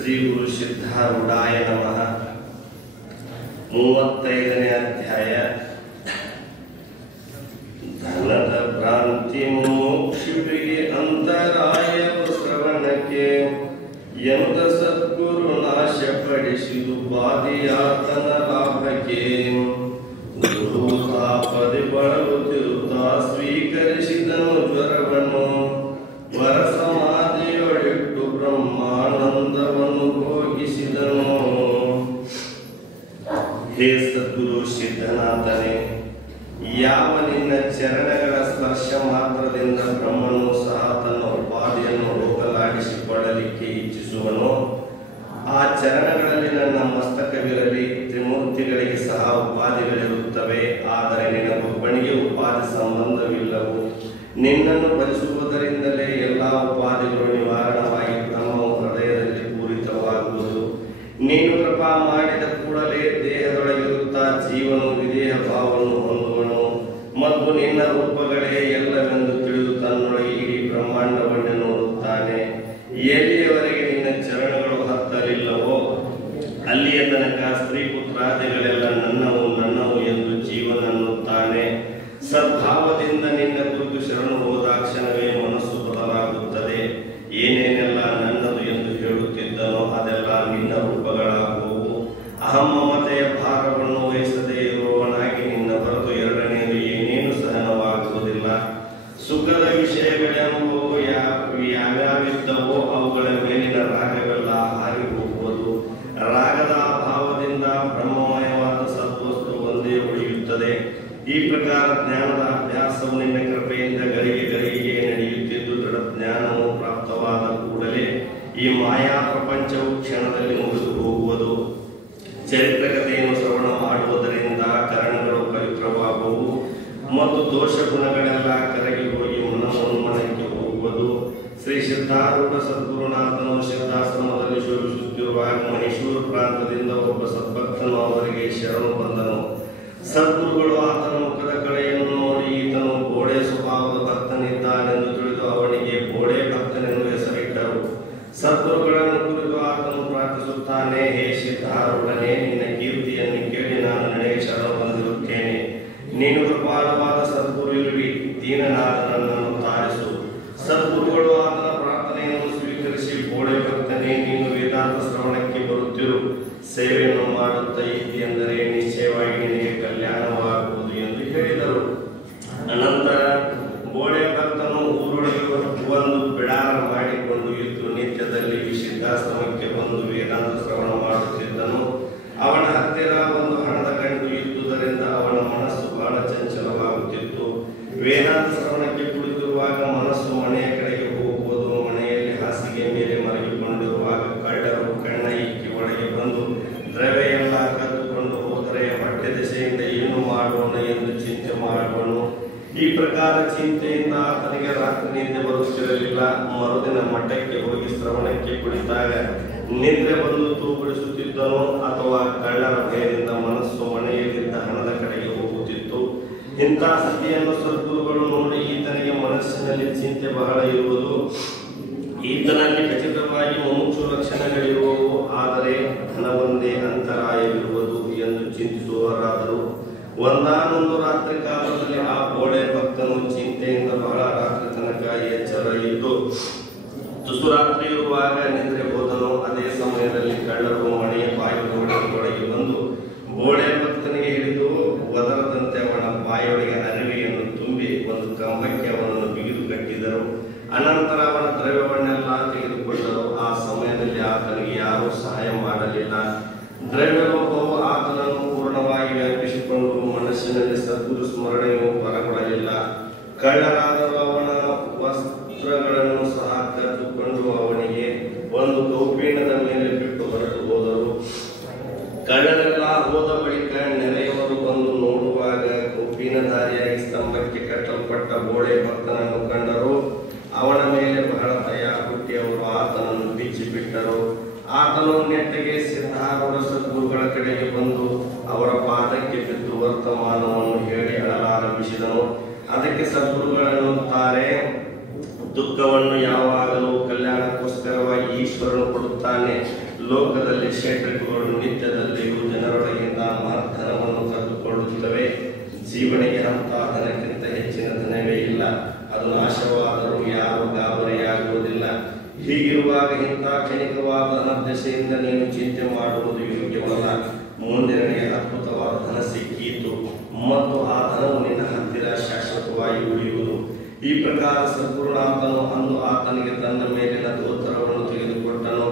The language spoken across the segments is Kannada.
ಶ್ರೀ ಗುರು ಸಿದ್ಧಾರೂಢಾಯ ನಮಃ. 35ನೇ ಅಧ್ಯಾಯ. ಧನದ ಭ್ರಾಂತಿ ಮೋಕ್ಷಿಪಿಗೆ ಅಂತರಾಯ ಶ್ರವಣಕ್ಕೆ ಎಂತ ಸದ್ಗುರು ನಾಶಪಡಿಸಿದು ಬಾದಿಯಾತನ ಲಾಭಕ್ಕೆ. ಗುರು ತಾಪದಿ ಬಳಲುತ್ತಿರುತ್ತಾ ಸ್ವೀಕರಿಸಿದನು ಜ್ವರವನ್ನು, ವರ ಸಮಾಧಿಯೊಳಿಟ್ಟು ಬ್ರಹ್ಮಾನಂದವನ್ನು ಭೋಗಿಸಿದನು. ಹೇ ಸದ್ಗುರು ಸಿದ್ಧನಾಥನೇ, ಯಾವ ನಿನ್ನ ಚರಣಗಳ ಸ್ಪರ್ಶ ಮಾತ್ರದಿಂದ ಬ್ರಹ್ಮನು ಸಹ ತನ್ನ ಉಪಾಧಿಯನ್ನು ಹೋಗಲಾಡಿಸಿಕೊಳ್ಳಲಿಕ್ಕೆ ಇಚ್ಛಿಸುವನು, ಆ ಚರಣಗಳಲ್ಲಿ ನನ್ನ ಮಸ್ತಕವಿರಲಿ. ತ್ರಿಮೂರ್ತಿಗಳಿಗೆ ಸಹ ಉಪಾಧಿಗಳಿರುತ್ತವೆ, ಆದರೆ ನಿನಗೊಬ್ಬನಿಗೆ ಉಪಾಧಿ ಸಂಬಂಧವಿಲ್ಲವು. ನಿನ್ನನ್ನು ಭಜಿಸುವುದರಿಂದಲೇ ಎಲ್ಲ ಉಪಾಧಿಗಳು ನಿವಾರಣವಾಗಿ ಬ್ರಹ್ಮವು ಹೃದಯದಲ್ಲಿ ಪೂರಿತವಾಗುವುದು. ನೀನು ಕೃಪಾ ಮಾಡಿದ ಕೂಡಲೇ ದೇಹದೊಳಗಿರುತ್ತಾ ಜೀವನು ವಿದೇಹ ಭಾವವನ್ನು ಹೊಂದುವನು ಮತ್ತು ನಿನ್ನ ರೂಪಗಳೇ ಎಲ್ಲವೆಂದು ತಿಳಿದು ತನ್ನೊಳಗೆ ಇಡೀ ಬ್ರಹ್ಮಾಂಡವನ್ನು ನೋಡುತ್ತಾನೆ. ಎಲ್ಲಿಯವರೆಗೆ ನಿನ್ನ ಚರಣಗಳು ಹತ್ತಲಿಲ್ಲವೋ ಅಲ್ಲಿಯ ತನಕ ಸ್ತ್ರೀ ಪುತ್ರಾದಿಗಳೆಲ್ಲ ನನ್ನವು ನನ್ನವು ಎಂದು ಜೀವನನ್ನುತ್ತಾನೆ. ಸದ್ಭಾವದಿಂದ ನಿನ್ನ ಕುರಿತು ಶರಣು ಹೋದಾಕ್ಷಣವೇ ಮನಸ್ಸು ಬದಲಾಗುತ್ತದೆ. ಏನೇನೆಲ್ಲ ನನ್ನದು ಎಂದು ಹೇಳುತ್ತಿದ್ದನೋ ಅದೆಲ್ಲ ನಿನ್ನ ರೂಪಗಳಾಗುವು. ಅಹಂ ಮಮತೆಯ ಭಾರವನ್ನು ವಹಿಸದೇ ಇರುವವನಾಗಿ ನಿನ್ನ ಹೊರತು ಎರಡನೆಯದು ಏನೇನು ಸಹನವಾಗುವುದಿಲ್ಲ. ಸುಖದ ವಿಷಯಗಳೆಂಬುವು ಯಾವ್ಯಾವಿದ್ದವೋ ಅವುಗಳ ಮೇಲಿನ ರಾಗವೆಲ್ಲ ಹಾರಿ ಹೋಗುವುದು. ರಾಗದ ಅಭಾವದಿಂದ ಬ್ರಹ್ಮಮಯವಾದ ಸದ್ವಸ್ತು ಒಂದೇ ಉಳಿಯುತ್ತದೆ. ಈ ಪ್ರಕಾರ ಜ್ಞಾನದ ಅಭ್ಯಾಸವು ನಿನ್ನ ಕೃಪೆಯಿಂದ ಗಳಿಗೆ ಗಳಿಗೆ ನಡೆಯುತ್ತಿದ್ದು, ದೃಢ ಜ್ಞಾನವು ಪ್ರಾಪ್ತವಾದ ಕೂಡಲೇ ಈ ಮಾಯಾ ಪ್ರಪಂಚವು ಕ್ಷಣದಲ್ಲಿ ಮುಗಿದು ಹೋಗುವುದು. ಚರಿತ್ರಕಥೆಯನ್ನು ಶ್ರವಣ ಮಾಡುವುದರಿಂದ ಕರಣಗಳು ಪವಿತ್ರವಾಗುವು ಮತ್ತು ದೋಷ ಗುಣಗಳೆಲ್ಲ ಕರಗಿ ಹೋಗಿ ಮನಕ್ಕೆ ಹೋಗುವುದು. ಶ್ರೀ ಸಿದ್ಧಾರೂಢ ಸದ್ಗುರುನಾಥನು ಸಿದ್ಧಾಶ್ರಮದಲ್ಲಿ ಶೋಭಿಸುತ್ತಿರುವಾಗ ಮೈಸೂರು ಪ್ರಾಂತದಿಂದ ಒಬ್ಬ ಸದ್ಭಕ್ತನು ಅವರಿಗೆ ಶರಣು ಬಂದನು. ಸದ್ಗುರುಗಳು ಆತನ ಮುಖದ ಕಳೆಯನ್ನು ನೋಡಿ ಈತನು ಬೋಡೆ ಸ್ವಭಾವದ ಭಕ್ತನಿದ್ದಾನೆಂದು ತಿಳಿದು ಅವನಿಗೆ ಬೋಡೆ ಭಕ್ತನೆಂದು ಹೆಸರಿಟ್ಟರು. ಸದ್ಗುರುಗಳನ್ನು ಕುರಿತು ಆತನು ಪ್ರಾರ್ಥಿಸುತ್ತಾನೆ, ಹೇ ಸಿದ್ಧಾರೂಢನೇ, ನಿನ್ನ ಕೀರ್ತಿಯನ್ನು ಕೇಳಿ ನಾನು ನನಗೆ ಶರಣು ಬಂದಿರುತ್ತೇನೆ. ನೀನು ಕೃಪಾಳವಾದ ಸದ್ಗುರು ಇರುವಿ, ದೀನನಾದ ನನ್ನನ್ನು ತಾರಿಸು. ಸದ್ಗುರುಗಳು ಆತನ ಪ್ರಾರ್ಥನೆಯನ್ನು ಸ್ವೀಕರಿಸಿ, ಬೋಡೆ ಭಕ್ತನೇ, ನೀನು ವೇದಾಂತ ಶ್ರವಣಕ್ಕೆ ಬರುತ್ತಿರು, ಸೇವೆಯನ್ನು ಮಾಡುತ್ತಾ ಇದ್ದಿ ಎಂದರೆ ನಿಶ್ಚಯವಾಗಿ ನಿನಗೆ ಕಲ್ಯಾಣವಾಗುವುದು ಎಂದು ಹೇಳಿದರು. ಅನಂತರ ಬೋಡೆ ಭಕ್ತನು ಊರೊಳಗೆ ಒಂದು ಬಿಡಾರ ಮಾಡಿಕೊಂಡು ಇದ್ದು ನಿತ್ಯದಲ್ಲಿ ವಿಶುದ್ಧಾಶ್ರಮಕ್ಕೆ ಬಂದು ವೇದಾಂತ ಶ್ರವಣ ಮಾಡುತ್ತಿದ್ದನು. ಅವನ ಹತ್ತಿರ ಒಂದು ಹಣದ ಗಂಟು ಇದ್ದುದರಿಂದ ಅವನ ಮನಸ್ಸು ಬಹಳ ಚಂಚಲವಾಗುತ್ತಿತ್ತು. ವೇದಾಂತ ಶ್ರವಣಕ್ಕೆ ಕುಳಿತಿರುವಾಗ ಮನಸ್ಸು ಮನೆಯ ಕಡೆಗೆ ಹೋಗುವುದು. ಮನೆಯಲ್ಲಿ ಹಾಸಿಗೆ ಮೇಲೆ ಮಲಗಿಕೊಂಡಿರುವಾಗ ಕಳ್ಳರು ಕಣ್ಣ ಇಕ್ಕಿ ಒಳಗೆ ಬಂದು ದ್ರವ್ಯ ಎಲ್ಲ ಕದ್ದುಕೊಂಡು ಹೋದರೆ ಹೊಟ್ಟೆ ದೆಸೆಯಿಂದ ಏನು ಮಾಡೋಣ ಎಂದು ಚಿಂತೆ ಮಾಡುವನು. ಈ ಪ್ರಕಾರ ಚಿಂತೆಯಿಂದ ಆತನಿಗೆ ರಾತ್ರಿ ನಿದ್ದೆ ಬರುತ್ತಿರಲಿಲ್ಲ. ಮರುದಿನ ಮಠಕ್ಕೆ ಹೋಗಿ ಶ್ರವಣಕ್ಕೆ ಕುಳಿತಾಗ ನಿದ್ರೆ ಬಂದು ತೂಗುಡಿಸುತ್ತಿದ್ದನು ಅಥವಾ ಕಳ್ಳರ ಭಯದಿಂದ ಮನಸ್ಸು ಮನೆಯಲ್ಲಿದ್ದ ಹಣದ ಕಡೆಗೆ ಹೋಗುತ್ತಿತ್ತು. ಇಂತಹ ಸ್ಥಿತಿಯನ್ನು ಸದ್ಗುರುಗಳು ನೋಡಿ ಈತನಿಗೆ ಮನಸ್ಸಿನಲ್ಲಿ ಚಿಂತೆ ಬಹಳ ಇರುವುದು, ಈತನಲ್ಲಿ ಖಚಿತವಾಗಿ ಮುಮುಕ್ಷು ಲಕ್ಷಣಗಳಿರುವವು, ಆದರೆ ಧನವೊಂದೇ ಅಂತರಾಯವಿರುವುದು ಎಂದು ಚಿಂತಿಸುವವರಾದರು. ಒಂದಾನೊಂದು ರಾತ್ರಿ ಕಾಲದಲ್ಲಿ ಆ ಬೋಡೆ ಭಕ್ತನು ಚಿಂತೆಯಿಂದ ಬಹಳ ರಾತ್ರಿ ತನಕ ಎಚ್ಚರ ಇದ್ದು ತುಸು ರಾತ್ರಿ ಇರುವಾಗ ನಿದ್ರೆ ಹೋದನು. ಅದೇ ಸಮಯದಲ್ಲಿ ಕಳ್ಳರು ಮನೆಯ ಬಾಗಿಲೊಳಗೆ ಬಂದು ಬೋಡೆ ಭಕ್ತನಿಗೆ ಹಿಡಿದು ಒದರದಂತೆ ಅವನ ಬಾಯೊಳಗೆ ಅರಿವೆಯನ್ನು ತುಂಬಿ ಒಂದು ಕಂಬಕ್ಕೆ ಅವನನ್ನು ಬಿಗಿದು ಕಟ್ಟಿದರು. ಅನಂತರ ಅವನ ದ್ರವ್ಯವನ್ನೆಲ್ಲ ತೆಗೆದುಕೊಂಡರು. ಆ ಸಮಯದಲ್ಲಿ ಆತನಿಗೆ ಯಾರೂ ಸಹಾಯ ಮಾಡಲಿಲ್ಲ. ದ್ರವ್ಯಲೋಭವು ಆತನನ್ನು ಪೂರ್ಣವಾಗಿ ವ್ಯಾಪಿಸಿಕೊಂಡು ಮನಸ್ಸಿನಲ್ಲಿ ಸದ್ಗುರು ಸ್ಮರಣೆಯು ಹೊರಗೊಳ್ಳಲಿಲ್ಲ. ಕಳ್ಳರಾದರೂ ಅವನ ವಸ್ತ್ರಗಳನ್ನು ಸಹ ಕದ್ದುಕೊಂಡು ಅವನಿಗೆ ಒಂದು ಕೌಪೀನದ ಮೇಲೆ ಬಿಟ್ಟು ಹೊರಟು ಹೋದರು. ಕಳ್ಳರೆಲ್ಲ ಹೋದ ಬಳಿಕ ನೆರೆಯವರು ಬಂದು ನೋಡುವಾಗ ಕೌಪೀನಧಾರಿಯಾಗಿ ಸ್ತಂಭಕ್ಕೆ ಕಟ್ಟಲ್ಪಟ್ಟ ಬೋಡೆ ಭಕ್ತನನ್ನು ಕಂಡರು. ಅವನ ಮೇಲೆ ಬಹಳ ಭಯ ಹುಟ್ಟಿ ಅವರು ಆತನನ್ನು ಬಿಚ್ಚಿಬಿಟ್ಟರು. ಆತನು ನೆಟ್ಟಗೆ ಸಿದ್ಧಾರೂಢ ಸದ್ಗುರುಗಳ ಕಡೆಗೆ ಬಂದು ಅವರ ಪಾದಕ್ಕೆ ಬಿದ್ದು ವರ್ತಮಾನವನ್ನು ಹೇಳಿ ಅಳಲಾರಂಭಿಸಿದನು. ಅದಕ್ಕೆ ಸದ್ಗುರುಗಳನ್ನುತ್ತಾರೆ, ದುಃಖವನ್ನು ಯಾವಾಗಲೂ ಕಲ್ಯಾಣಕ್ಕೋಸ್ಕರವಾಗಿ ಈಶ್ವರನು ಕೊಡುತ್ತಾನೆ. ಲೋಕದಲ್ಲಿ ಕ್ಷೇತ್ರಗಳು ನಿತ್ಯದಲ್ಲಿಯೂ ಜನರೊಳಗಿಂದ ಧನವನ್ನು ಕದ್ದುಕೊಳ್ಳುತ್ತವೆ. ಜೀವನಿಗೆ ಅಂತ ಧನಕ್ಕಿಂತ ಹೆಚ್ಚಿನ ಧನವೇ ಇಲ್ಲ. ಅದು ನಾಶವಾದರೂ ಯಾರು ಗಾಬರಿಯಾಗುವುದಿಲ್ಲ. ಹೀಗಿರುವಾಗ ಇಂಥ ಕ್ಷಣಿಕವಾದ ಧನದಶೆಯಿಂದ ನೀನು ಚಿಂತೆ ಮಾಡುವುದು ಯೋಗ್ಯವಲ್ಲ. ಮುಂದೆ ನನಗೆ ಅದ್ಭುತವಾದ ಧನ ಸಿಕ್ಕೀತು ಮತ್ತು ಆ ಧನವು ನಿನ್ನ ಹತ್ತಿರ ಶಾಶ್ವತವಾಗಿ ಉಳಿಯುವುದು. ಈ ಪ್ರಕಾರ ಸದ್ಗುರುನಾಥನು ಅಂದು ಆತನಿಗೆ ತನ್ನ ಮೇಲಿನ ಧೋತ್ತರವನ್ನು ತೆಗೆದುಕೊಟ್ಟನು.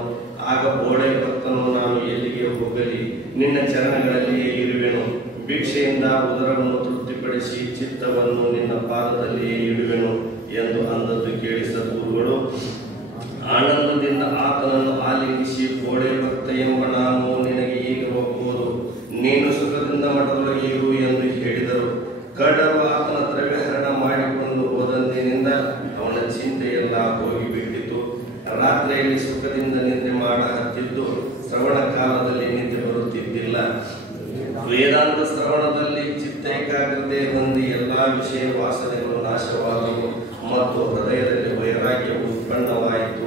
ಆಗ ಬೋಡೆ ಭಕ್ತನು, ನಾನು ಎಲ್ಲಿಗೆ ಹೋಗಲಿ, ನಿನ್ನ ಚರಣಗಳಲ್ಲಿಯೇ ಇರುವೆನು. ಭಿಕ್ಷೆಯಿಂದ ಉದರವನ್ನು ತೃಪ್ತಿಪಡಿಸಿ ಚಿತ್ತವನ್ನು ನಿನ್ನ ಪಾದದಲ್ಲಿಯೇ ಇಡುವೆನು ಎಂದು ಅಂದದ್ದು ಕೇಳಿ ಸದ್ಗುರುಗಳು ಆನಂದದಿಂದ ಆತನನ್ನು ಆಲಿಂಗಿಸಿ, ಬೋಡೆ ಭಕ್ತ ಎಂಬ ನಾನು ನಿನಗೆ ಈಗ ಒಪ್ಪುವುದು, ನೀನು ಸುಖದಿಂದ ಮಠದೊಳಗೆ ಇರು ಎಂದು ಹೇಳಿದರು. ಕಳ್ಳರು ಆತನ ದ್ರವ್ಯಹರಣ ಮಾಡಿಕೊಂಡು ಹೋದಂದಿನಿಂದ ಅವನ ಚಿಂತೆಯೆಲ್ಲ ಹೋಗಿಬಿಟ್ಟಿತು. ರಾತ್ರಿಯಲ್ಲಿ ಸುಖದಿಂದ ನಿದ್ರೆ ಮಾಡ ಹತ್ತಿದ್ದು, ಶ್ರವಣ ಕಾಲದಲ್ಲಿ ನಿದ್ರೆ ಬರುತ್ತಿದ್ದಿಲ್ಲ. ವೇದಾಂತ ಶ್ರವಣದಲ್ಲಿ ಚಿತ್ತ ಏಕಾಗ್ರತೆ ಹೊಂದಿ ಎಲ್ಲಾ ವಿಷಯ ವಾಸನೆಗಳು ನಾಶವಾದವು ಮತ್ತು ಹೃದಯದಲ್ಲಿ ವೈರಾಗ್ಯ ಉತ್ಪನ್ನವಾಯಿತು.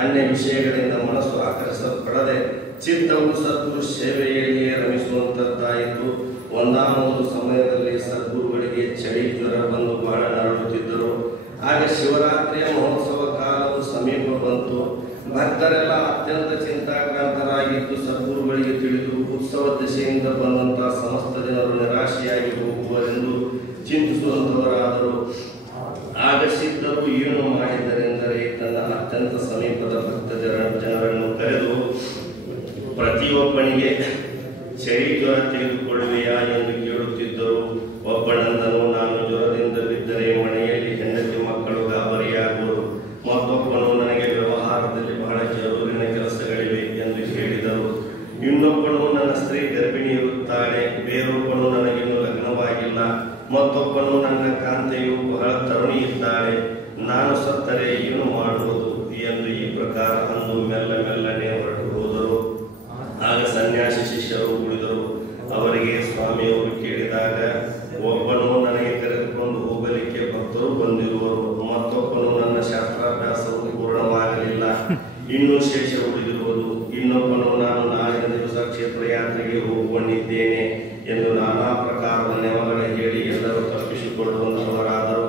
ಅನ್ಯ ವಿಷಯಗಳಿಂದ ಮನಸ್ಸು ಆಕರ್ಷಿಸಲ್ಪಡದೆ ಚಿತ್ತವು ಸದ್ಗುರು ಸೇವೆಯಲ್ಲಿಯೇ ರಮಿಸುವಂತದ್ದಾಯಿತು. ಒಂದಾನೊಂದು ಸಮಯದಲ್ಲಿ ಸದ್ಗುರುಗಳಿಗೆ ಚಳಿ ಜ್ವರ ಬಂದು ಬಹಳ ನರಳುತ್ತಿದ್ದರು. ಆಗ ಶಿವರಾತ್ರಿಯ ಮಹೋತ್ಸವ ಕಾಲವು ಸಮೀಪ ಬಂತು. ಭಕ್ತರೆಲ್ಲ ಅತ್ಯಂತ ಚಿಂತಾಕ್ರಾಂತರಾಗಿದ್ದು ಸದ್ಗುರುಗಳಿಗೆ ತಿಳಿದು ಉತ್ಸವ ದಶೆಯಿಂದ ಬಂದಂತಹ ಸಮಸ್ತ ಜನರು ನಿರಾಶೆಯಾಗಿ ಹೋಗುವರೆಂದು ಚಿಂತಿಸುವಂತವರಾದರು. ಆಗ ಸಿದ್ಧರು ಏನು ಮಾಡಿದರೆಂದರೆ ತನ್ನ ಅತ್ಯಂತ ಸಮೀಪದ ಭಕ್ತ ಜನರನ್ನು ಕರೆದು, ಪ್ರತಿಯೊಬ್ಬನಿಗೆ ಚಳಿ ಜ್ವರ ತೆಗೆದುಕೊಳ್ಳುವೆಯಾ ಎಂದು ಕೇಳುತ್ತಿದ್ದರು. ಒಬ್ಬನಂದನು, ನಾನು ಜ್ವರದಿಂದ ಬಿದ್ದರೆ ಮನೆಯಲ್ಲಿ ಹೆಂಡತಿ ಮಕ್ಕಳು ಗಾಬರಿಯಾಗುವರು. ಮತ್ತೊಬ್ಬನು, ನನಗೆ ವ್ಯವಹಾರದಲ್ಲಿ ಬಹಳ ಜರೂರಿನ ಕೆಲಸಗಳಿವೆ ಎಂದು ಹೇಳಿದರು. ಇನ್ನೊಬ್ಬನು, ನನ್ನ ಸ್ತ್ರೀ ಗರ್ಭಿಣಿ ಇರುತ್ತಾಳೆ. ಬೇರೊಬ್ಬನು, ನನಗಿನ್ನೂ ಲಗ್ನವಾಗಿಲ್ಲ. ಮತ್ತೊಬ್ಬನು, ನನ್ನ ಕಾಂತೆಯು ಬಹಳ ತರುಣಿ ಇದ್ದಾಳೆ. ನಾನು ಸತ್ತರೆ ಏನು ಮಾಡುವುದು ಎಂದು ಈ ಪ್ರಕಾರ ಅಂದು ಮೆಲ್ಲನೆ ಹೊರಟು ಹೋದರು. ಆಗ ಸನ್ಯಾಸಿ ಶಿಷ್ಯರು ಉಳಿದರು. ಅವರಿಗೆ ಸ್ವಾಮಿಯವರು ಕೇಳಿದಾಗ, ಒಬ್ಬನು ನನಗೆ ಕರೆದುಕೊಂಡು ಹೋಗಲಿಕ್ಕೆ ಭಕ್ತರು ಬಂದಿರುವರು, ಮತ್ತೊಬ್ಬನು ನನ್ನ ಶಾಸ್ತ್ರಾಭ್ಯಾಸವು ಪೂರ್ಣವಾಗಲಿಲ್ಲ, ಇನ್ನೂ ಶೇಷ ಉಳಿದಿರುವುದು, ಇನ್ನೊಬ್ಬನು ನಾನು ನಾಳಿನ ದಿವಸ ಕ್ಷೇತ್ರ ಯಾತ್ರೆಗೆ ಹೋಗುವಂಡಿದ್ದೇನೆ ಎಂದು ನಾನಾ ಪ್ರಕಾರದ ನೆವಗಳ ಹೇಳಿ ಎಲ್ಲರೂ ತಪ್ಪಿಸಿಕೊಳ್ಳುವಂತವರಾದರು.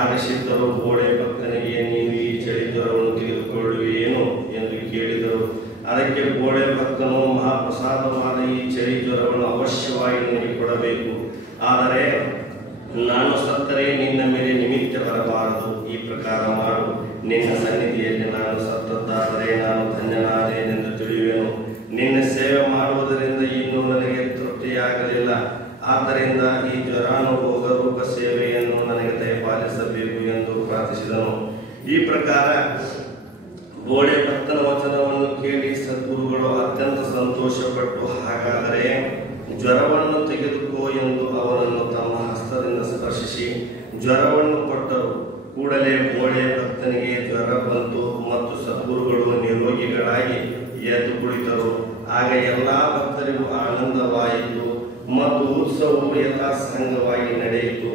ಆಗ ಸಿದ್ಧರು ಬೋಡೆ ಭಕ್ತನಿಗೆ, ನೀವು ಈ ಚಳಿ ಜ್ವರವನ್ನು ತೆಗೆದುಕೊಳ್ಳುವೇನು ಎಂದು ಕೇಳಿದರು. ಅದಕ್ಕೆ ಬೋಡೆ ಭಕ್ತನು, ಮಹಾಪ್ರಸಾದವಾದ ಈ ಚಳಿ ಜ್ವರವನ್ನು ಅವಶ್ಯವಾಗಿ ನನಗೆ ಕೊಡಬೇಕು. ಆದರೆ ನಾನು ಸತ್ತರೆ ನಿನ್ನ ಮೇಲೆ ನಿಮಿತ್ತ ಬರಬಾರದು. ಈ ಪ್ರಕಾರ ಮಾಡು. ನಿನ್ನ ಸನ್ನಿಧಿಯಲ್ಲಿ ನಾನು ಸತ್ತದ್ದಾದರೆ ನಾನು ಧನ್ಯನಾದೇನೆಂದು ತಿಳಿಯುವೆನು. ನಿನ್ನ ಸೇವೆ ಮಾಡುವುದರಿಂದ ಇನ್ನೂ ನನಗೆ ತೃಪ್ತಿಯಾಗಲಿಲ್ಲ. ಆದ್ದರಿಂದ ಈ ಜ್ವರಾನುಭೋಗ ರೂಪ ಸೇವೆಯನ್ನು ನನಗೆ ದಯಪಾಲಿಸಬೇಕು ಎಂದು ಪ್ರಾರ್ಥಿಸಿದನು. ಈ ಪ್ರಕಾರ ಬೋಡೆ ಭಕ್ತನ ವಚನವನ್ನು ಕೇಳಿ ಸದ್ಗುರುಗಳು ಅತ್ಯಂತ ಸಂತೋಷಪಟ್ಟು, ಹಾಗಾದರೆ ಜ್ವರವನ್ನು ತೆಗೆದುಕೋ ಎಂದು ಅವನನ್ನು ತಮ್ಮ ಹಸ್ತದಿಂದ ಸ್ಪರ್ಶಿಸಿ ಜ್ವರವನ್ನು ಕೊಟ್ಟರು. ಕೂಡಲೇ ಬೋಡೆ ಭಕ್ತನಿಗೆ ಜ್ವರ ಬಂತು ಮತ್ತು ಸದ್ಗುರುಗಳು ನಿರೋಗಿಗಳಾಗಿ ಎದ್ದು ಕುಳಿತರು. ಆಗ ಎಲ್ಲಾ ಭಕ್ತರಿಗೂ ಆನಂದವಾಯಿತು ಮತ್ತು ಉತ್ಸವವು ಎಲ್ಲಾ ಸಂಘವಾಗಿ ನಡೆಯಿತು.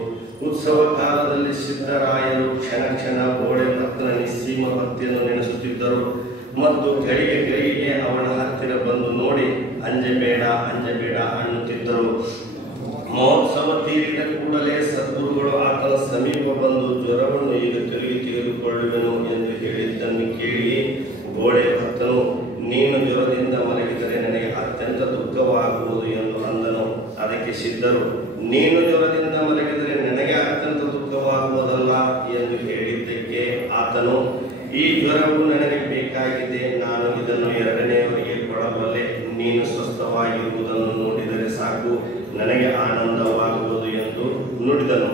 ಉತ್ಸವ ಕಾಲದಲ್ಲಿ ಸಿದ್ಧರಾಯರು ಕ್ಷಣ ಬೋಡೆ ಭಕ್ತನ ನಿಸ್ಸೀಮ ಭಕ್ತಿಯನ್ನು ನೆನೆಸುತ್ತಿದ್ದರು ಮತ್ತು ಗಳಿಗೆ ಅವನ ಹತ್ತಿರ ಬಂದು ನೋಡಿ ಅಂಜಬೇಡ ಅನ್ನುತ್ತಿದ್ದರು. ಮಹೋತ್ಸವ ತೀರಿದ ಕೂಡಲೇ ಸದ್ಗುರುಗಳು ಆತನ ಸಮೀಪ ಬಂದು, ಜ್ವರವನ್ನು ಈಗ ತೆಗೆದುಕೊಳ್ಳುವೆನು ಎಂದು ಹೇಳಿದ್ದನ್ನು ಕೇಳಿ ಬೋಡೆ ಭಕ್ತನು, ನೀನು ಜ್ವರದಿಂದ ಮಲಗಿದರೆ ನನಗೆ ಅತ್ಯಂತ ದುಃಖವಾಗುವುದು ಎಂದು ಅಂದನು. ಅದಕ್ಕೆ ಸಿದ್ಧರು, ನೀನು ಜ್ವರದಿಂದ ಮಲಗಿದರೆ ನನಗೆ ಅತ್ಯಂತ ದುಃಖವಾಗುವುದಲ್ಲ ಎಂದು ಹೇಳಿದ್ದಕ್ಕೆ ಆತನು, ಈ ಜ್ವರವು ನನಗೆ ಬೇಕಾಗಿದೆ, ನಾನು ಇದನ್ನು ಎರಡನೆಯವರಿಗೆ ಕೊಡಬಲ್ಲೆ. ನೀನು ಸ್ವಸ್ಥವಾಗಿರುವುದನ್ನು ನೋಡಿದರೆ ಸಾಕು, ನನಗೆ ಆನಂದವಾಗುವುದು ಎಂದು ನುಡಿದನು.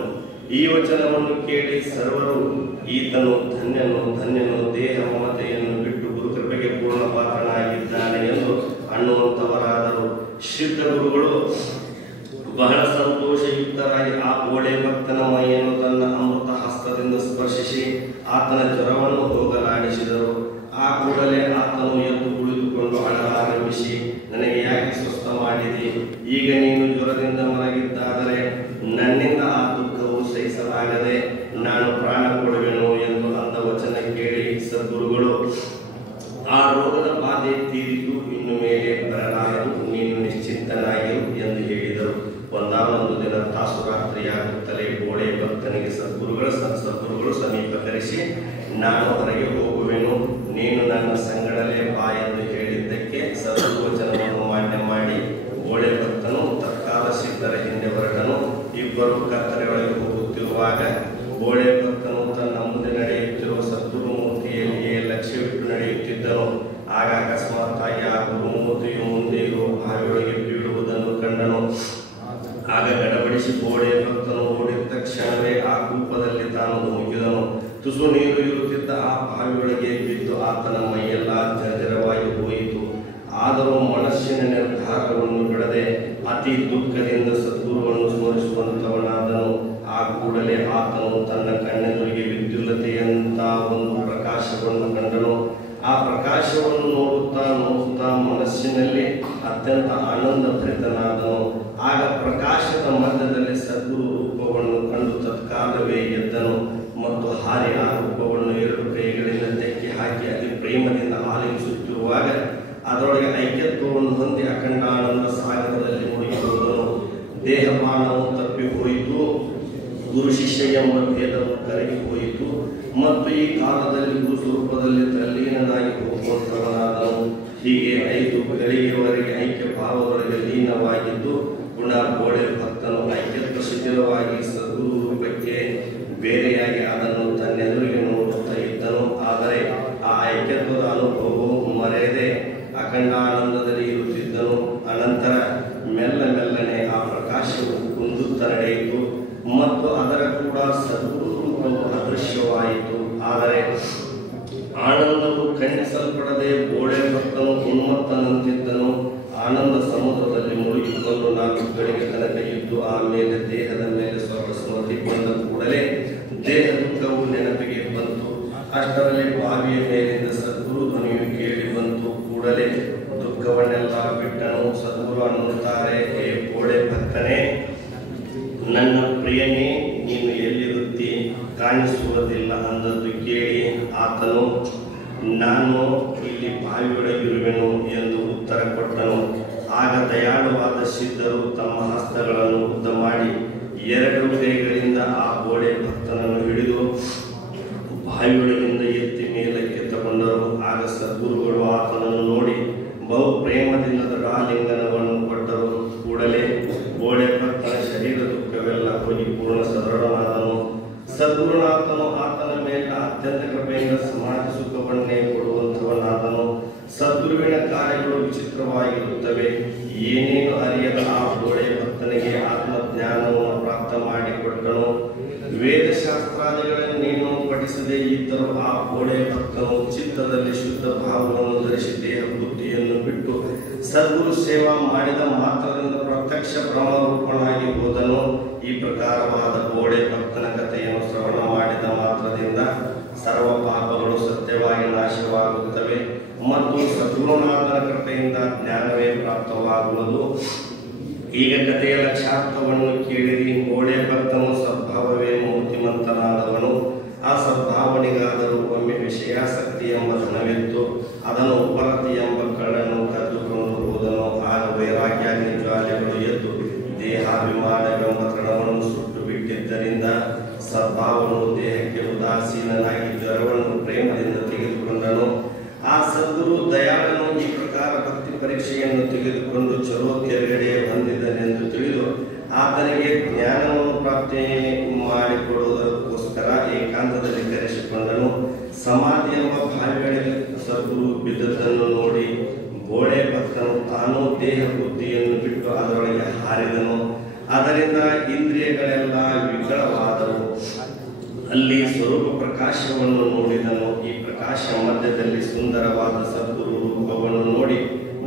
ಈ ವಚನವನ್ನು ಕೇಳಿ ಸರ್ವರು, ಈತನು ಧನ್ಯನು, ದೇಹ ಮಮತೆಯನ್ನು ಬಿಟ್ಟು ಗುರುಕೃಪೆಗೆ ಪೂರ್ಣ ಪಾತ್ರನಾಗಿದ್ದಾನೆ ಎಂದು ಅನ್ನುವಂತವರಾದರು. ಸಿದ್ಧ ಗುರುಗಳು ಬಹಳ ಸಂತೋಷಯುಕ್ತರಾಗಿ ಆ ಬೋಡೆ ಭಕ್ತನ ಮೈಯನ್ನು ತನ್ನ ಅಮೃತ ಹಸ್ತದಿಂದ ಸ್ಪರ್ಶಿಸಿ ಆತನ ಜ್ವರವನ್ನು ಹೋಗಲಾಡಿಸಿದರು. ಆ ಕೂಡಲೇ ಆತನು ಎದ್ದು ಕುಳಿತುಕೊಂಡು ಅಳಲಾರಂಭಿಸಿ, ನನಗೆ ಯಾಕೆ ಸ್ವಸ್ಥ ಮಾಡಿದಿ? ಈಗ ನೀನು ಜ್ವರದಿಂದ ಮಲಗಿದ್ದಾದರೆ ನನ್ನಿಂದ ಆ ದುಃಖವು ಸಹಿಸಲಾಗದೆ ನಾನು ಪ್ರಾಣ ಕೊಡುವೆನು ಎಂದು ಅಂದ ವಚನ ಅಕಸ್ಮಾತ್ತಾಗಿ ಆ ಗುರುಮೂರ್ತಿಯು ಮುಂದೆ ಇರುವ ಬಾವಿಯೊಳಗೆ ಬೀಳುವುದನ್ನು ಕಂಡನು. ಆಗ ಗಡಬಡಿಸಿ ಬೋಡೆ ಭಕ್ತನು ಓಡಿದ ತಕ್ಷಣವೇ ಆ ಕೂಪದಲ್ಲಿ ತಾನು ಧುಮುಕಿದನು. ತುಸು ನೀರು ಇರುತ್ತಿದ್ದ ಆ ಬಾವಿಯೊಳಗೆ ಬಿದ್ದು ಆತನ ಮೈಯೆಲ್ಲ ಜರ್ಜರವಾಗಿ ಹೋಯಿತು. ಆದರೂ ಮನಸ್ಸಿನ ನಿರ್ಧಾರವನ್ನು ಬಿಡದೆ ಅತಿ ದುಃಖದಿಂದ ಸದ್ಗುರುವನ್ನು ಸ್ಮರಿಸುವಂತವನಾದನು. ಆ ಕೂಡಲೇ ಆತನು ತನ್ನ ಕಣ್ಣೆದುರಿಗೆ ವಿದ್ಯುಲ್ಲತೆಯಂತ ಒಂದು ಪ್ರಕಾಶವನ್ನು ಕಂಡನು. ಆ ಪ್ರಕಾಶವನ್ನು ನೋಡುತ್ತಾ ಮನಸ್ಸಿನಲ್ಲಿ ಅತ್ಯಂತ ಆನಂದ ಭರಿತನಾದನು. ಆಗ ಪ್ರಕಾಶದ ಮಧ್ಯದಲ್ಲಿ ಸದ್ಗುರು ರೂಪವನ್ನು ಕಂಡು ತತ್ಕಾಲವೇ ಎದ್ದನು ಮತ್ತು ಹಾರಿ ಆ ರೂಪವನ್ನು 2 ಕೈಗಳಿಂದ ತೆಕ್ಕಿ ಹಾಕಿ ಅತಿ ಪ್ರೇಮದಿಂದ ಆಲಿಂಗಿಸುತ್ತಿರುವಾಗ ಅದರೊಳಗೆ ಐಕ್ಯತ್ವವನ್ನು ಹೊಂದಿ ಅಖಂಡಾನಂದ ಸಾಗರದಲ್ಲಿ ಮುಳುಗಿರುವುದನು. ದೇಹಪಾನವು ತಪ್ಪಿ ಹೋಯಿತು, ಗುರು ಶಿಷ್ಯ ಎಂಬ ಭೇದವು ಕರಗಿ ಹೋಯಿತು ಮತ್ತು ಈ ಕಾಲದಲ್ಲಿ ಗುರು ಸ್ವರೂಪದಲ್ಲಿ ತಲ್ಲೀನನಾಗಿ ಹೋಗುವಂತವನಾದನು. ಹೀಗೆ 5 ಗಳಿಗೆವರೆಗೆ ಐಕ್ಯ ಭಾವದೊಳಗೆ ಲೀನವಾಗಿದ್ದು ಪುನಃ ಬೋಡೆ ಭಕ್ತನು ಐಕ್ಯತ್ವ ಶಿಥಿಲವಾಗಿ ಸದ್ಗುರು ರೂಪಕ್ಕೆ ಬೇರೆಯಾಗಿ ಅದನ್ನು ತನ್ನೆದುರಿಗೆ ನೋಡುತ್ತಾ ಇದ್ದನು. ಆದರೆ ಆ ಐಕ್ಯತ್ವದ ಅನುಭವವು ಮರೆಯದೆ ಅಖಂಡಾನಂದದಲ್ಲಿ ಇರುತ್ತಿದ್ದನು. ಅನಂತರ ಮೆಲ್ಲನೆ ಆ ಪ್ರಕಾಶವು ಕುಂದುತ್ತಾ ನಡೆಯಿತು ಮತ್ತು ಅದರ ಕೂಡ ಸದ್ಗುರು ರೂಪವು ಅದೃಶ್ಯವಾಯಿತು. ಆದರೆ ಆನಂದವು ಖಂಡಿಸಲ್ಪಡದೆ ಬೋಡೆ ಭಕ್ತನು ಉನ್ಮತ್ತನಂತಿದ್ದನು. ಆನಂದ ಸಮುದ್ರದಲ್ಲಿ ಮುಳುಗಿಕೊಂಡು 4 ಗಳಿಗೆ ತನಕ ಇದ್ದು ಆಮೇಲೆ ದೇಹದ ಮೇಲೆ ಸ್ವಲ್ಪ ಸ್ಮೃತಿ ಬಂದ ಕೂಡಲೇ ದೇಹ ದುಃಖವು ನೆನಪಿಗೆ ಬಂತು. ಅಷ್ಟರಲ್ಲಿ ಬಾವಿಯ ಮೇಲಿಂದ ಸದ್ಗುರು ಧ್ವನಿಯು ಕೇಳಿ ಬಂತು. ಕೂಡಲೇ ದುಃಖವನ್ನೆಲ್ಲ ಬಿಟ್ಟನು. ಸದ್ಗುರು ಅನ್ನುತ್ತಾರೆ, ಹೇ ಬೋಡೆ ಭಕ್ತನೇ, ನನ್ನ ಪ್ರಿಯನೇ, ನೀನು ಎಲ್ಲಿರುತ್ತಿ? ಕಾಣಿಸುವುದಿಲ್ಲ ಅಂದದ್ದು ಕೇಳಿ ಆತನು, ನಾನು ಇಲ್ಲಿ ಬಾವಿಯೊಳಗಿರುವೆನು ಎಂದು ಉತ್ತರ ಕೊಟ್ಟನು. ಆಗ ದಯಾಳುವಾದ ಸಿದ್ಧರು ತಮ್ಮ ಹಸ್ತಗಳನ್ನು ಉದ್ದ ಮಾಡಿ 2 ಕೈಗಳಿಂದ ಆ ಬೋಡೆ ಭಕ್ತನನ್ನು ಹಿಡಿದು ಬಾವಿಯೊಳಗಿಂದ ಎತ್ತಿ ಮೇಲಕ್ಕೆ ತಗೊಂಡರು. ಆಗ ಸದ್ಗುರುಗಳು ಆತನನ್ನು ನೋಡಿ ಬಹು ಪ್ರೇಮದಿಂದ ದೃಢಾಲಿಂಗನವನ್ನು ಕೊಟ್ಟರು. ಕೂಡಲೇ ಬೋಡೆ ಭಕ್ತನ ಶರೀರ ದುಃಖವೆಲ್ಲ ಹೋಗಿ ಪೂರ್ಣ ಸದೃಢನಾದನು. ಸದ್ಗುರುನಾಥನು ಆತನ ಮೇಲೆ ಅತ್ಯಂತ ಕೃಪೆಯಿಂದ ಸಮಾಧಿ ಸುಖವನ್ನೇ ಕೊಡುವಂತವನಾದನು. ಸದ್ಗುರುವಿನ ಕಾರ್ಯಗಳು ವಿಚಿತ್ರವಾಗಿರುತ್ತವೆ. ಏನೇನು ಅರಿಯದ ಆ ಬೋಡೆ ಭಕ್ತನಿಗೆ ಆತ್ಮಜ್ಞಾನವನ್ನು ಪ್ರಾಪ್ತ ಮಾಡಿಕೊಟ್ಟನು. ವೇದಶಾಸ್ತ್ರಾದಿಗಳನ್ನೇನು ಪಠಿಸದೇ ಇದ್ದರೂ ಆ ಬೋಡೆ ಭಕ್ತನು ಚಿತ್ತದಲ್ಲಿ ಶುದ್ಧ ಭಾವವನ್ನು ಧರಿಸಿ ದೇಹ ಬುದ್ಧಿಯನ್ನು ಬಿಟ್ಟು ಸದ್ಗುರು ಸೇವಾ ಮಾಡಿದ ಮಾತ್ರದಿಂದ ಪ್ರತ್ಯಕ್ಷ ಬ್ರಹ್ಮರೂಪನಾಗಿ ಹೋದನು. ಈ ಪ್ರಕಾರವಾದ ಬೋಡೆ ಭಕ್ತನ ಕಥೆಯನ್ನು ಶ್ರವಣ ಮಾಡಿದ ಮಾತ್ರದಿಂದ ಸರ್ವ ಪಾಪಗಳು ಸತ್ಯವಾಗಿ ನಾಶವಾಗುತ್ತವೆ ಮತ್ತು ಸದ್ಗುರುನಾಥನ ಕೃಪೆಯಿಂದ ಜ್ಞಾನವೇ ಪ್ರಾಪ್ತವಾಗುವುದು. ಈಗ ಕಥೆಯ ಲಕ್ಷಾರ್ಥವನ್ನು ಕೇಳಿರಿ. ಬೋಡೆ ಭಕ್ತನು ಸದ್ಭಾವವೇ ಮೂರ್ತಿಮಂತನಾದವನು. ಆ ಸದ್ಭಾವನೆಗಾದರೂ ಒಮ್ಮೆ ವಿಷಯಾಸಕ್ತಿ ಎಂಬ ಧನವಿತ್ತು. ಅದನ್ನು ಉಪರತಿ ಎಂಬ ಕಳ್ಳನ್ನು ಕದ್ದುಕೊಂಡು ಹೋದನು. ಆಗ ವೈರಾಗ್ಯಾಗ್ನಿ ಜ್ವಾಲೆಗಳು ಎದ್ದು ದೇಹಾಭಿಮಾನವೆಂಬ ತೃಣವನ್ನು ಸುಟ್ಟು ಬಿಟ್ಟಿದ್ದರಿಂದ ಸದ್ಭಾವನು ದೇಹಕ್ಕೆ ಉದಾಸೀನನಾಗಿ ಜ್ವರವನ್ನು ಪ್ರೇಮದಿಂದ ತೆಗೆದುಕೊಂಡನು. ಆ ಸದ್ಗುರು ದಯಾಳನು ಈ ಪ್ರಕಾರ ಭಕ್ತಿ ಪರೀಕ್ಷೆಯನ್ನು ತೆಗೆದುಕೊಂಡು ಚರೋತ್ಯವೆಡೆ ಹೊಂದಿದನೆಂದು ತಿಳಿದು ಆತನಿಗೆ ಜ್ಞಾನವನ್ನು ಪ್ರಾಪ್ತಿ ಮಾಡಿಕೊಡುವುದಕ್ಕೋಸ್ಕರ ಏಕಾಂತದಲ್ಲಿ ಕರೆಸಿಕೊಂಡನು. ಸಮಾಧಿ ಎಂಬ ಬಾವಿಯೊಳಗೆ ಸದ್ಗುರು ಬಿದ್ದದ್ದನ್ನು ನೋಡಿ ಬೋಡೆ ಭಕ್ತನು ತಾನು ದೇಹ ಬುದ್ಧಿಯನ್ನು ಬಿಟ್ಟು ಅದರೊಳಗೆ ಹಾರಿದನು. ಅದರಿಂದ ಇಂದ್ರಿಯಗಳೆಲ್ಲ ವಿಕಲವಾದವು. ಅಲ್ಲಿ ಸ್ವರೂಪ ಪ್ರಕಾಶವನ್ನು ನೋಡಿದನು. ಈ ಪ್ರಕಾಶ ಮಧ್ಯದಲ್ಲಿ ಸುಂದರವಾದ ಸದ್ಗುರು ರೂಪವನ್ನು ನೋಡಿ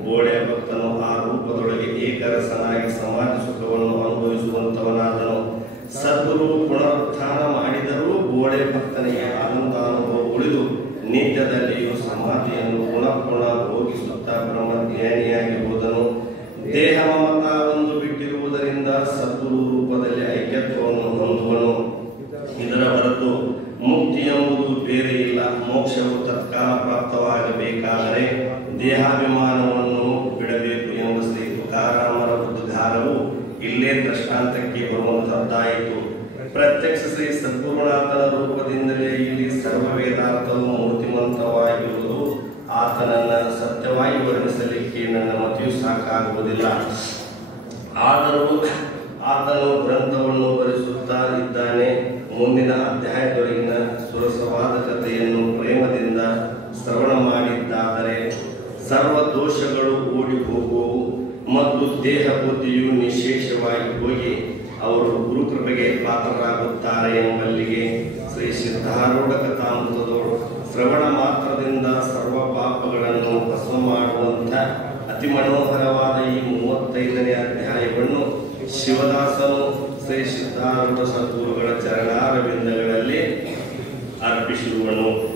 ಬೋಡೆ ಭಕ್ತನು ಆ ರೂಪದೊಳಗೆ ಏಕರಸನಾಗಿ ಸಮಾಧಿ ಸುಖವನ್ನು ಅನುಭವಿಸುವಂತವನಾದನು. ಸದ್ಗುರು ಪುನರುತ್ಥಾನ ಮಾಡಿದರೂ ಬೋಡೆ ಭಕ್ತನಿಗೆ ಆನಂದಾನುಭವ ಉಳಿದು ನಿತ್ಯದಲ್ಲಿಯೂ ಸಮಾಧಿಯನ್ನು ಪುನಃ ಭೋಗಿಸುತ್ತಾ ಬ್ರಹ್ಮಜ್ಞಾನಿಯಾಗಿ ಹೋದನು. ದೇಹ ಮಮತ ಒಂದು ಬಿಟ್ಟಿರುವುದರಿಂದ ಸದ್ಗುರು ರೂಪದಲ್ಲಿ ಐಕ್ಯತ್ವವನ್ನು ಹೊಂದುವನು. ಇದರ ಹೊರತು ಮುಕ್ತಿ ಎಂಬುದು ಬೇರೆ ಇಲ್ಲ. ಮೋಕ್ಷವು ತತ್ಕಾಲ ಪ್ರಾಪ್ತವಾಗಬೇಕಾದರೆ ದೇಹಾಭಿಮಾನವನ್ನು ಬಿಡಬೇಕು ಎಂಬ ಶ್ರೀ ತುಕಾರಾಮರ ಉದ್ಗಾರವು ಇಲ್ಲೇ ದೃಷ್ಟಾಂತಕ್ಕೆ ಬರುವಂತದ್ದಾಯಿತು. ಪ್ರತ್ಯಕ್ಷ ಶ್ರೀ ಸದ್ಗುರುನಾಥನ ರೂಪದಿಂದಲೇ ಇಲ್ಲಿ ಸರ್ವ ವೇದಾರ್ಥವು ಮೂರ್ತಿಮಂತವಾಗಿರುವುದು. ಆತನನ್ನು ಸತ್ಯವಾಗಿ ವರ್ಣಿಸಲಿಕ್ಕೆ ನನ್ನ ಮತಿಯು ಸಾಕಾಗುವುದಿಲ್ಲ. ಆದರೂ ಆತನು ಗ್ರಂಥವನ್ನು ಬರೆಸುತ್ತಾ ಇದ್ದಾನೆ. ಮುಂದಿನ ಅಧ್ಯಾಯದೊಳಗಿನ ಸುರಸವಾದ ಕಥೆಯನ್ನು ಪ್ರೇಮದಿಂದ ಶ್ರವಣ ಮಾಡಿದ್ದಾದರೆ ಸರ್ವ ದೋಷಗಳು ಓಡಿ ಹೋಗುವವು ಮತ್ತು ದೇಹ ಬುದ್ಧಿಯು ನಿಶೇಷವಾಗಿ ಹೋಗಿ ಅವರು ಗುರುಕೃಪೆಗೆ ಪಾತ್ರರಾಗುತ್ತಾರೆ ಎಂಬಲ್ಲಿಗೆ ಶ್ರೀ ಸಿದ್ಧಾರೂಢ ಕಥಾಮೃತದವರು ಶ್ರವಣ ಮಾತ್ರದಿಂದ ಸರ್ವ ಪಾಪಗಳನ್ನು ಭಸ್ಮ ಮಾಡುವಂಥ ಅತಿ ಮನೋಹರವಾದ ಈ 35ನೇ ಅಧ್ಯಾಯವನ್ನು ಶಿವದಾಸನು ಶ್ರೀ ಸಿದ್ಧಾರೂಢ ಸದ್ಗುರುಗಳ ಚರಣಾರವಿಂದಗಳಲ್ಲಿ ಅರ್ಪಿಸುವನು.